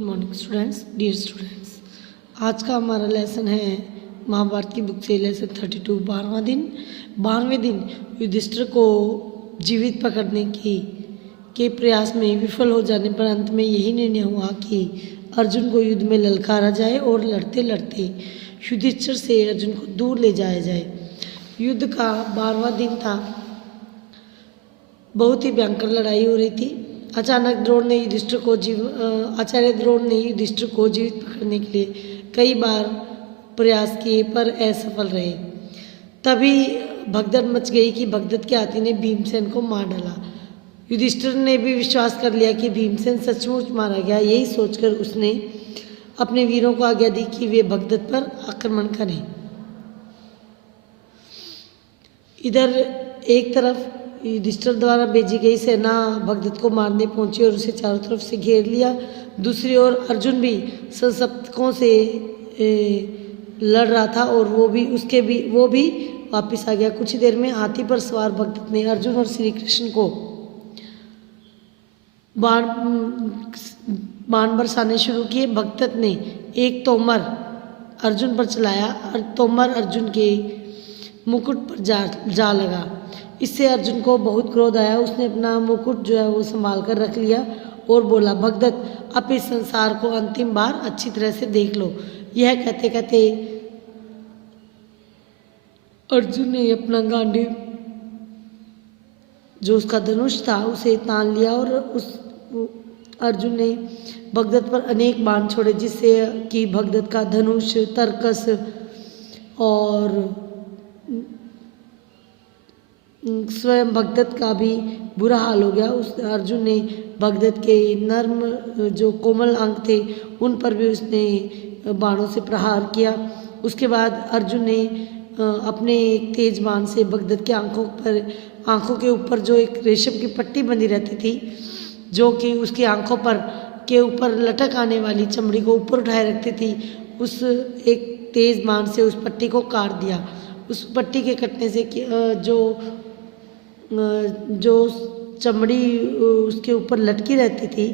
Good morning students, dear students. आज का हमारा लेसन है महाभारत की बुक से लेसन 32 12वें दिन युधिष्ठिर को जीवित पकड़ने के प्रयास में विफल हो जाने पर अंत में यही निर्णय हुआ कि अर्जुन को युद्ध में ललकारा जाए और लड़ते लड़ते युधिष्ठिर से अर्जुन को दूर ले जाया जाए। युद्ध का 12वां दिन था। बहुत ही भयंकर लड़ाई हो रही थी। अचानक आचार्य द्रोण ने युधिष्ठिर को जीवित पकड़ने के लिए कई बार प्रयास किए पर असफल रहे। तभी भगदड़ मच गई कि भगदत्त के हाथी ने भीमसेन को मार डाला। युधिष्ठिर ने भी विश्वास कर लिया कि भीमसेन सचमुच मारा गया। यही सोचकर उसने अपने वीरों को आज्ञा दी कि वे भगदत्त पर आक्रमण करें। इधर एक तरफ युधिष्ठिर द्वारा भेजी गई सेना भगदत्त को मारने पहुंची और उसे चारों तरफ से घेर लिया। दूसरी ओर अर्जुन भी संसप्तकों से लड़ रहा था और वो भी वापस आ गया। कुछ ही देर में हाथी पर सवार भगदत्त ने अर्जुन और श्री कृष्ण को बाण बरसाने शुरू किए। भगदत्त ने एक तोमर अर्जुन पर चलाया और तोमर अर्जुन के मुकुट पर जा लगा। इससे अर्जुन को बहुत क्रोध आया। उसने अपना मुकुट जो है वो संभाल कर रख लिया और बोला, भगदत्त अब इस संसार को अंतिम बार अच्छी तरह से देख लो। यह कहते कहते अर्जुन ने अपना गांडीव जो उसका धनुष था उसे तान लिया और अर्जुन ने भगदत्त पर अनेक बाण छोड़े, जिससे कि भगदत्त का धनुष, तरकस और स्वयं भगदत्त का भी बुरा हाल हो गया। उस अर्जुन ने भगदत्त के नर्म जो कोमल अंग थे उन पर भी उसने बाणों से प्रहार किया। उसके बाद अर्जुन ने अपने एक तेज बाण से भगदत्त के आंखों के ऊपर जो एक रेशम की पट्टी बंधी रहती थी, जो कि उसकी आंखों के ऊपर लटक आने वाली चमड़ी को ऊपर उठाए रखती थी, उस एक तेज बाण से उस पट्टी को काट दिया। उस पट्टी के कटने से जो चमड़ी उसके ऊपर लटकी रहती थी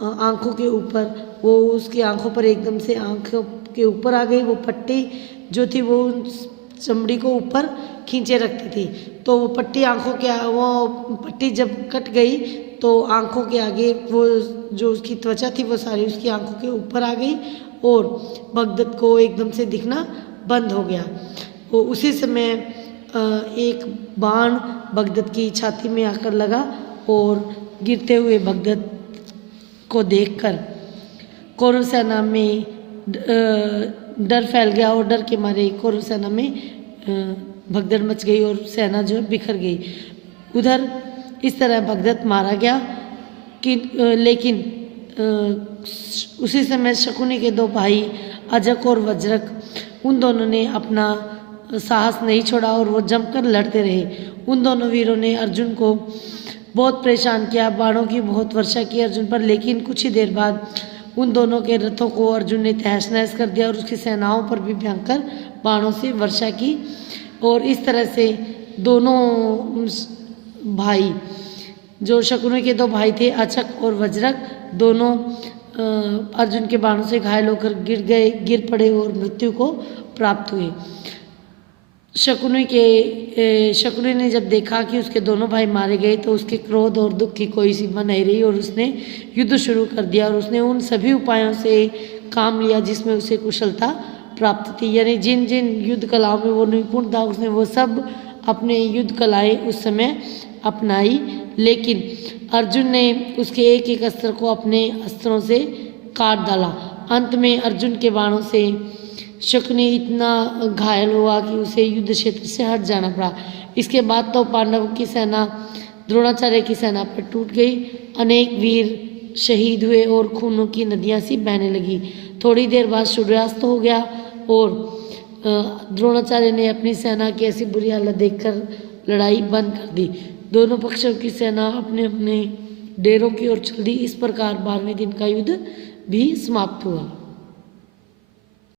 आंखों के ऊपर, वो उसकी आंखों पर एकदम से आंखों के ऊपर आ गई। वो पट्टी जो थी वो चमड़ी को ऊपर खींचे रखती थी। तो वो पट्टी जब कट गई तो आंखों के आगे वो जो उसकी त्वचा थी वो सारी उसकी आंखों के ऊपर आ गई और भगदत्त को एकदम से दिखना बंद हो गया। वो उसी समय एक बाण भगदत्त की छाती में आकर लगा और गिरते हुए भगदत्त को देखकर कौरव सेना में डर फैल गया और डर के मारे कौरव सेना में भगदड़ मच गई और सेना जो है बिखर गई। उधर इस तरह भगदत्त मारा गया लेकिन उसी समय शकुनी के दो भाई अजक और वज्रक, उन दोनों ने अपना साहस नहीं छोड़ा और वो जमकर लड़ते रहे। उन दोनों वीरों ने अर्जुन को बहुत परेशान किया, बाणों की बहुत वर्षा की अर्जुन पर, लेकिन कुछ ही देर बाद उन दोनों के रथों को अर्जुन ने तहस नहस कर दिया और उसकी सेनाओं पर भी भयंकर बाणों से वर्षा की। और इस तरह से दोनों भाई जो शकुनी के दो भाई थे, अचक और वज्रक, दोनों अर्जुन के बाणों से घायल होकर गिर पड़े और मृत्यु को प्राप्त हुए। शकुनी ने जब देखा कि उसके दोनों भाई मारे गए तो उसके क्रोध और दुख की कोई सीमा नहीं रही और उसने युद्ध शुरू कर दिया और उसने उन सभी उपायों से काम लिया जिसमें उसे कुशलता प्राप्त थी। यानी जिन जिन युद्ध कलाओं में वो निपुण था उसने वो सब अपने युद्ध कलाएं उस समय अपनाई, लेकिन अर्जुन ने उसके एक एक अस्त्र को अपने अस्त्रों से काट डाला। अंत में अर्जुन के बाणों से शकुनी इतना घायल हुआ कि उसे युद्ध क्षेत्र से हट जाना पड़ा। इसके बाद तो पांडवों की सेना द्रोणाचार्य की सेना पर टूट गई। अनेक वीर शहीद हुए और खूनों की नदियां सी बहने लगी। थोड़ी देर बाद सूर्यास्त हो गया और द्रोणाचार्य ने अपनी सेना की ऐसी बुरी हालत देखकर लड़ाई बंद कर दी। दोनों पक्षों की सेना अपने अपने डेरों की ओर चल दी। इस प्रकार 12वें दिन का युद्ध भी समाप्त हुआ।